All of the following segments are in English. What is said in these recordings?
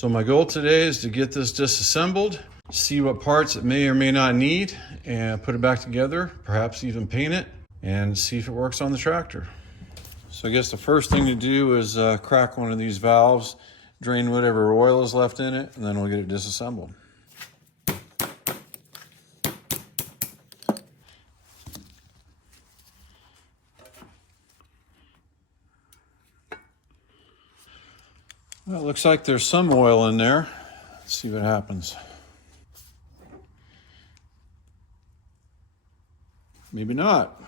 So my goal today is to get this disassembled, see what parts it may or may not need, and put it back together, perhaps even paint it, and see if it works on the tractor. So I guess the first thing to do is crack one of these valves, drain whatever oil is left in it, and then we'll get it disassembled. Well, it looks like there's some oil in there. Let's see what happens. Maybe not.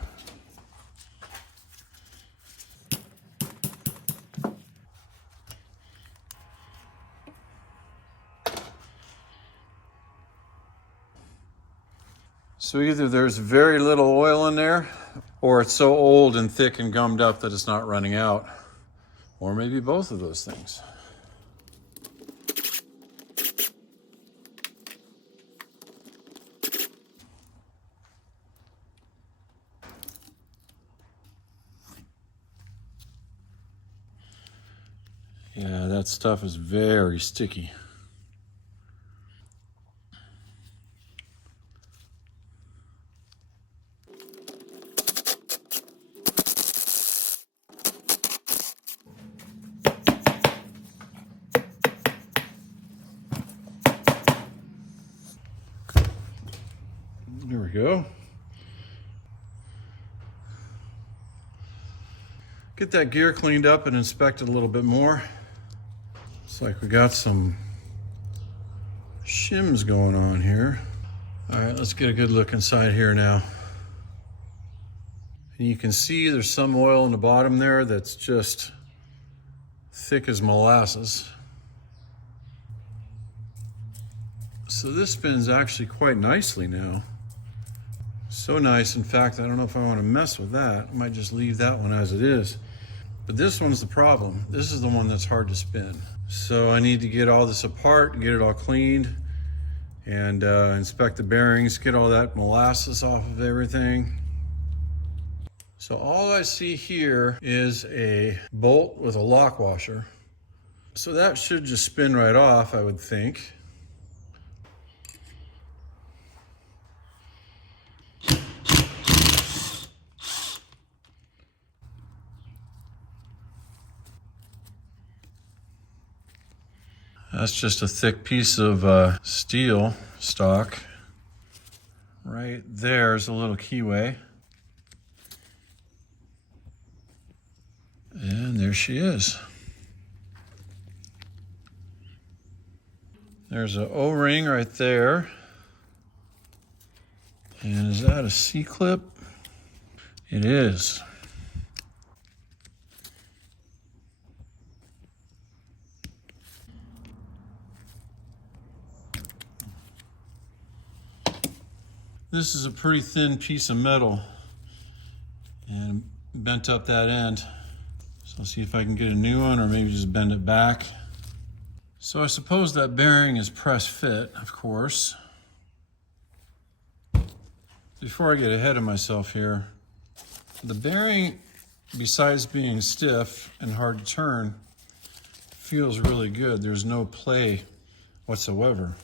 So either there's very little oil in there, or it's so old and thick and gummed up that it's not running out, or maybe both of those things. Yeah, that stuff is very sticky. There we go. Get that gear cleaned up and inspected a little bit more. Looks like we got some shims going on here. All right, let's get a good look inside here now. And you can see there's some oil in the bottom there that's just thick as molasses. So this spins actually quite nicely now. So nice, in fact, I don't know if I want to mess with that. I might just leave that one as it is. But this one's the problem. This is the one that's hard to spin. So I need to get all this apart, get it all cleaned, and inspect the bearings, get all that molasses off of everything. So all I see here is a bolt with a lock washer. So that should just spin right off, I would think. That's just a thick piece of steel stock. Right there's a little keyway. And there she is. There's an O-ring right there. And is that a C-clip? It is. This is a pretty thin piece of metal and bent up that end. So I'll see if I can get a new one or maybe just bend it back. So I suppose that bearing is press fit, of course. Before I get ahead of myself here, the bearing, besides being stiff and hard to turn, feels really good. There's no play whatsoever.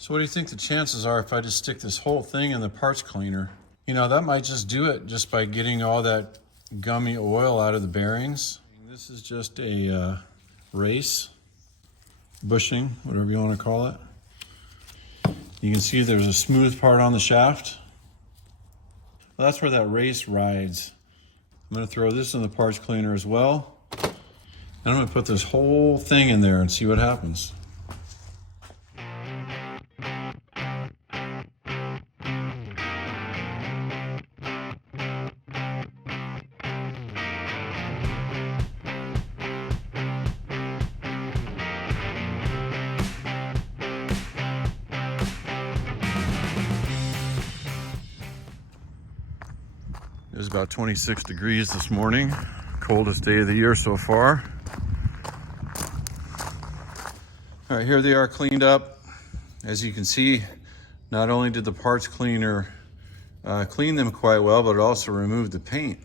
So what do you think the chances are if I just stick this whole thing in the parts cleaner? You know, that might just do it just by getting all that gummy oil out of the bearings. This is just a race, bushing, whatever you want to call it. You can see there's a smooth part on the shaft. Well, that's where that race rides. I'm going to throw this in the parts cleaner as well. And I'm going to put this whole thing in there and see what happens. It was about 26 degrees this morning, coldest day of the year so far. All right, here they are cleaned up. As you can see, not only did the parts cleaner clean them quite well, but it also removed the paint.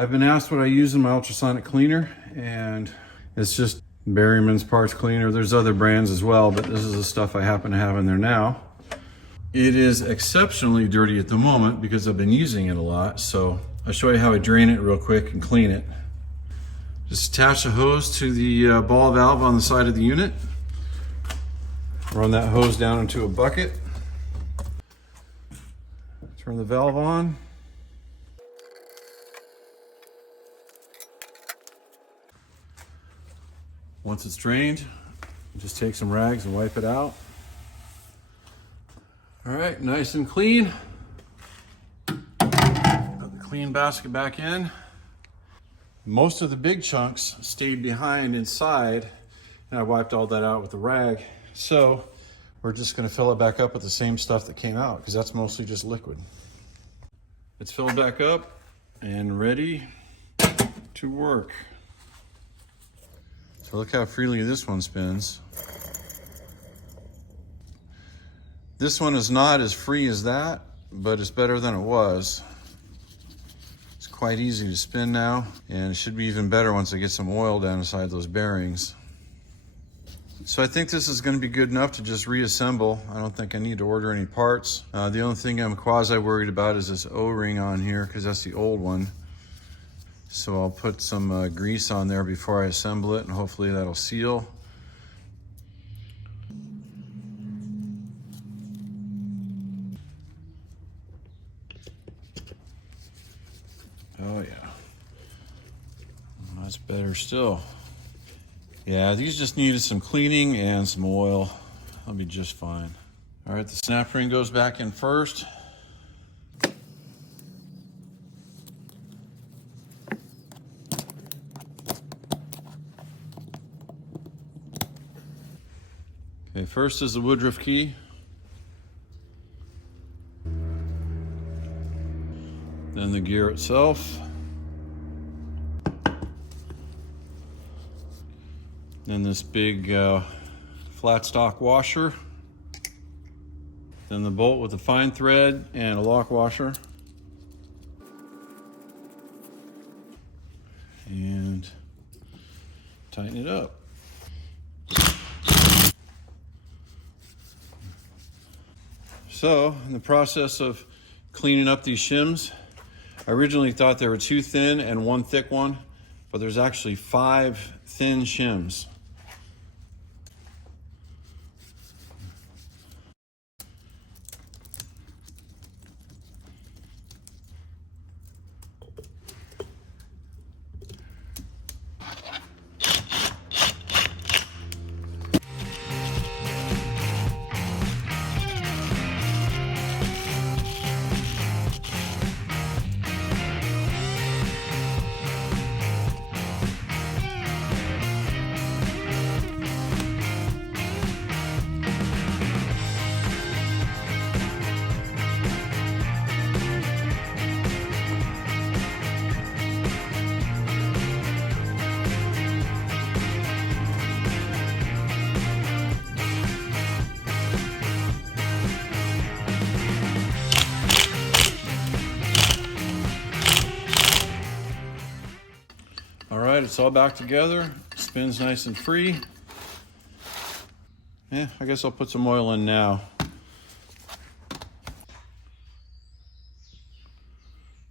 I've been asked what I use in my ultrasonic cleaner, and it's just Berryman's parts cleaner. There's other brands as well, but this is the stuff I happen to have in there now. It is exceptionally dirty at the moment because I've been using it a lot, so I'll show you how I drain it real quick and clean it. Just attach a hose to the ball valve on the side of the unit. Run that hose down into a bucket. Turn the valve on. Once it's drained, just take some rags and wipe it out. All right, nice and clean. Put the clean basket back in. Most of the big chunks stayed behind inside, and I wiped all that out with the rag. So we're just gonna fill it back up with the same stuff that came out, because that's mostly just liquid. It's filled back up and ready to work. So look how freely this one spins. This one is not as free as that, but it's better than it was. It's quite easy to spin now, and it should be even better once I get some oil down inside those bearings. So I think this is going to be good enough to just reassemble. I don't think I need to order any parts. The only thing I'm quasi worried about is this O-ring on here, because that's the old one. So I'll put some grease on there before I assemble it, and hopefully that'll seal. Oh yeah, that's better still. Yeah, these just needed some cleaning and some oil. I'll be just fine. All right, the snap ring goes back in first. Okay, first is the woodruff key. Then the gear itself. Then this big flat stock washer. Then the bolt with a fine thread and a lock washer. And tighten it up. So, in the process of cleaning up these shims, I originally thought there were 2 thin and 1 thick one, but there's actually 5 thin shims. All right, it's all back together. Spins nice and free. Yeah, I guess I'll put some oil in now.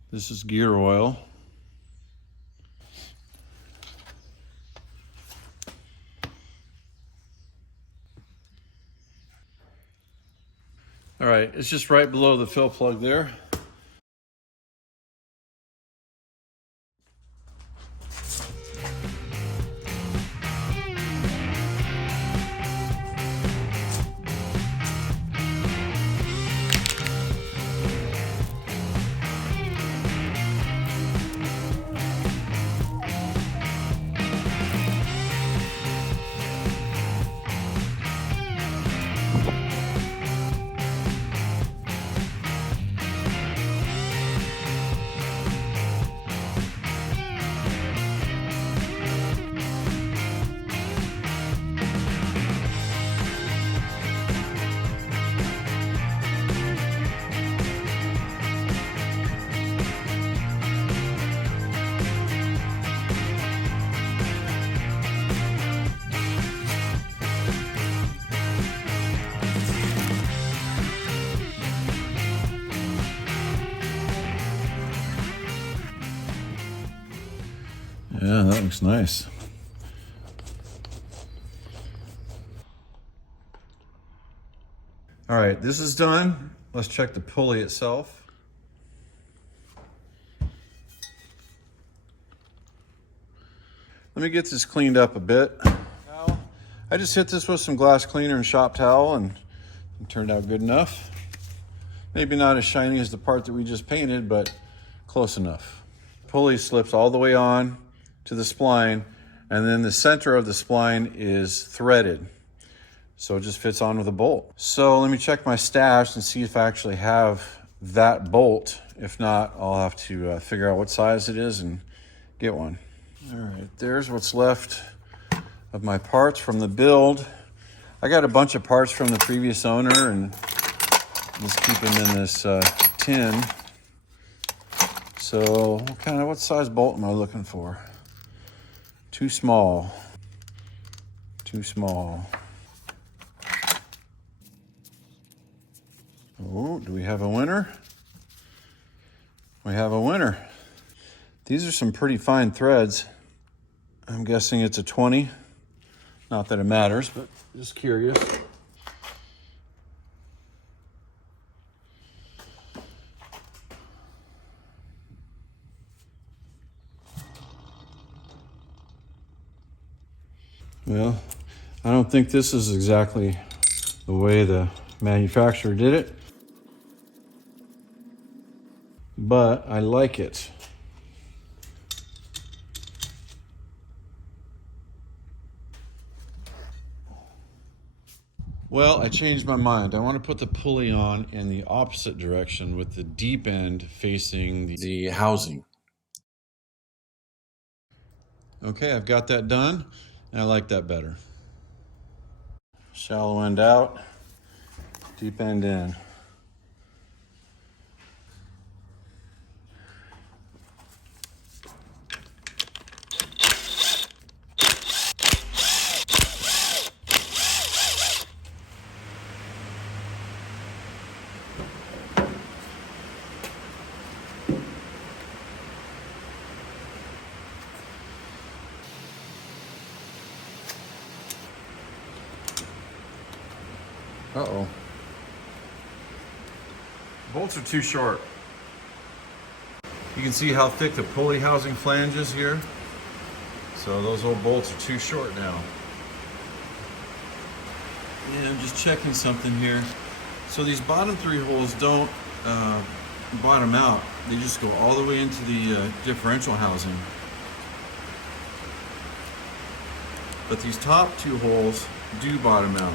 This is gear oil. All right, it's just right below the fill plug there. that looks nice. All right, this is done. Let's check the pulley itself. Let me get this cleaned up a bit. I just hit this with some glass cleaner and shop towel and it turned out good enough. Maybe not as shiny as the part that we just painted, but close enough. Pulley slips all the way on to the spline, and then the center of the spline is threaded. So it just fits on with a bolt. So let me check my stash and see if I actually have that bolt. If not, I'll have to figure out what size it is and get one. All right, there's what's left of my parts from the build. I got a bunch of parts from the previous owner and just keep them in this tin. So what size bolt am I looking for? Too small. Too small. Oh, do we have a winner? We have a winner. These are some pretty fine threads. I'm guessing it's a 20. Not that it matters, but just curious. Well, I don't think this is exactly the way the manufacturer did it, but I like it. Well, I changed my mind. I want to put the pulley on in the opposite direction with the deep end facing the housing. Okay, I've got that done, and I like that better. Shallow end out, deep end in. Uh-oh. Bolts are too short. You can see how thick the pulley housing flange is here. So those old bolts are too short now. Yeah, I'm just checking something here. So these bottom 3 holes don't bottom out. They just go all the way into the differential housing. But these top 2 holes do bottom out.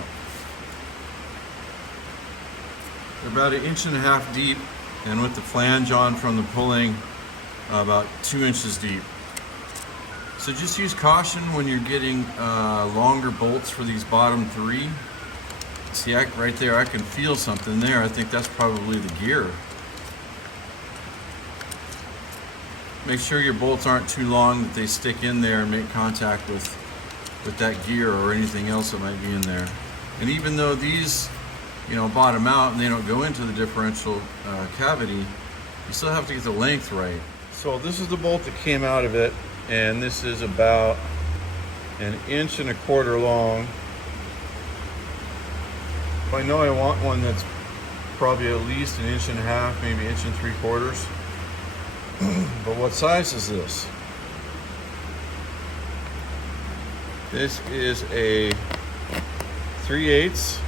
They're about 1.5 inches deep, and with the flange on from the pulling, about 2 inches deep. So just use caution when you're getting longer bolts for these bottom 3. See, right there, I can feel something there. I think that's probably the gear. Make sure your bolts aren't too long, that they stick in there and make contact with that gear or anything else that might be in there. And even though these, bottom out and they don't go into the differential cavity, you still have to get the length right. So this is the bolt that came out of it, and this is about 1.25 inches long. I know I want one that's probably at least 1.5 inches, maybe 1.75 inches. But what size is this? This is a 3/8,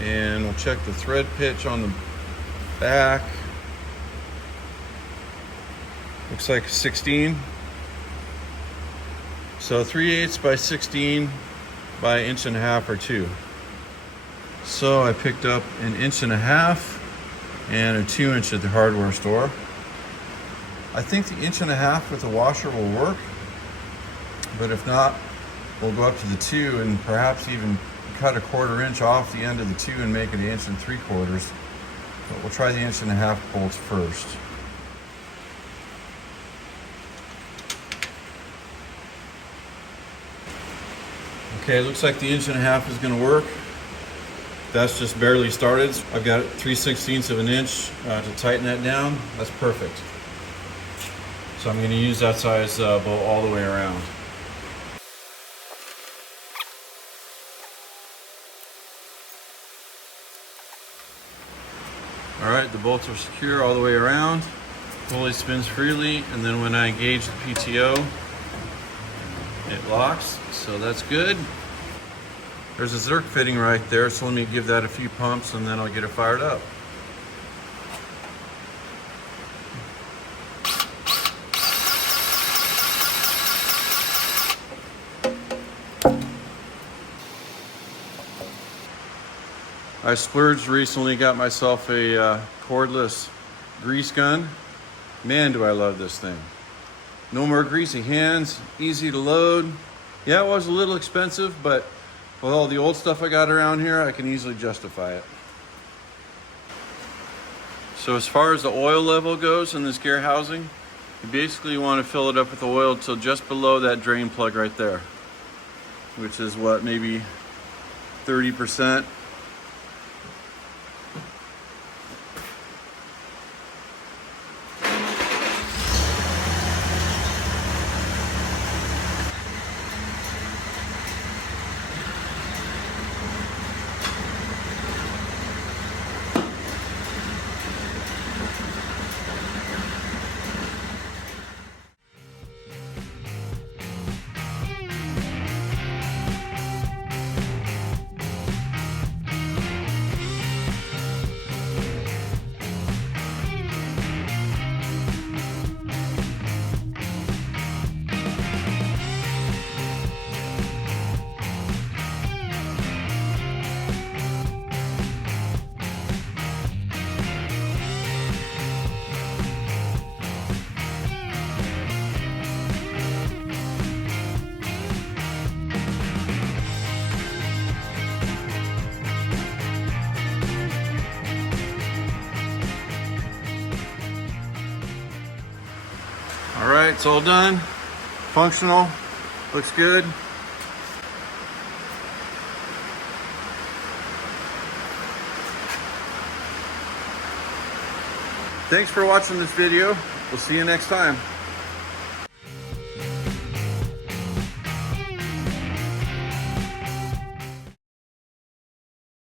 and we'll check the thread pitch on the back. Looks like 16. So 3/8 by 16 by 1.5 inches or 2. So I picked up 1.5 inches and a 2 inch at the hardware store. I think the 1.5 inches with the washer will work, but if not, we'll go up to the 2 and perhaps even cut 1/4 inch off the end of the 2 and make it 1 3/4 inches. But we'll try the 1.5 inch bolts first. Okay, it looks like the 1.5 inches is going to work. That's just barely started. I've got 3/16 of an inch to tighten that down. That's perfect. So I'm going to use that size bolt all the way around. Alright, the bolts are secure all the way around. Pulley spins freely, and then when I engage the PTO, it locks, so that's good. There's a Zerk fitting right there, so let me give that a few pumps and then I'll get it fired up. I splurged recently, got myself a cordless grease gun. Man, do I love this thing. No more greasy hands, easy to load. Yeah, it was a little expensive, but with all the old stuff I got around here, I can easily justify it. So as far as the oil level goes in this gear housing, you basically want to fill it up with oil till just below that drain plug right there, which is what, maybe 30%. All right, it's all done. Functional, looks good. Thanks for watching this video. We'll see you next time.